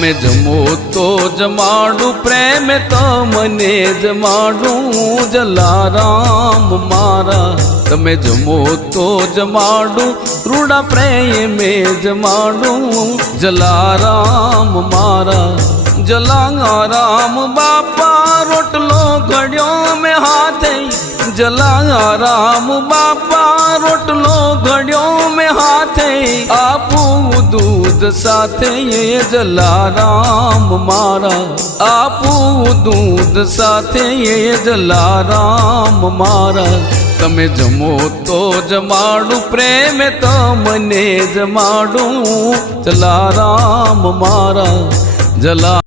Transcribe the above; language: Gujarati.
તમે જમો તો જમાડું પ્રેમ તમને જમાડું જલારામ મારા તમે જમો તો જમાડું રૂડા પ્રેમે જમાડું જલારામ મારા જલારામ બાપા રોટલો ઘડ્યો મેં હાથે જલારામ બાપા રોટલો ઘડ્યો મેં હાથે આપું દૂધ સાથે જલારામ મારા આપું દૂધ સાથે જલારામ મારા તમે જમો તો જમાડું પ્રેમ તમને જમાડું જલારામ મારા જલા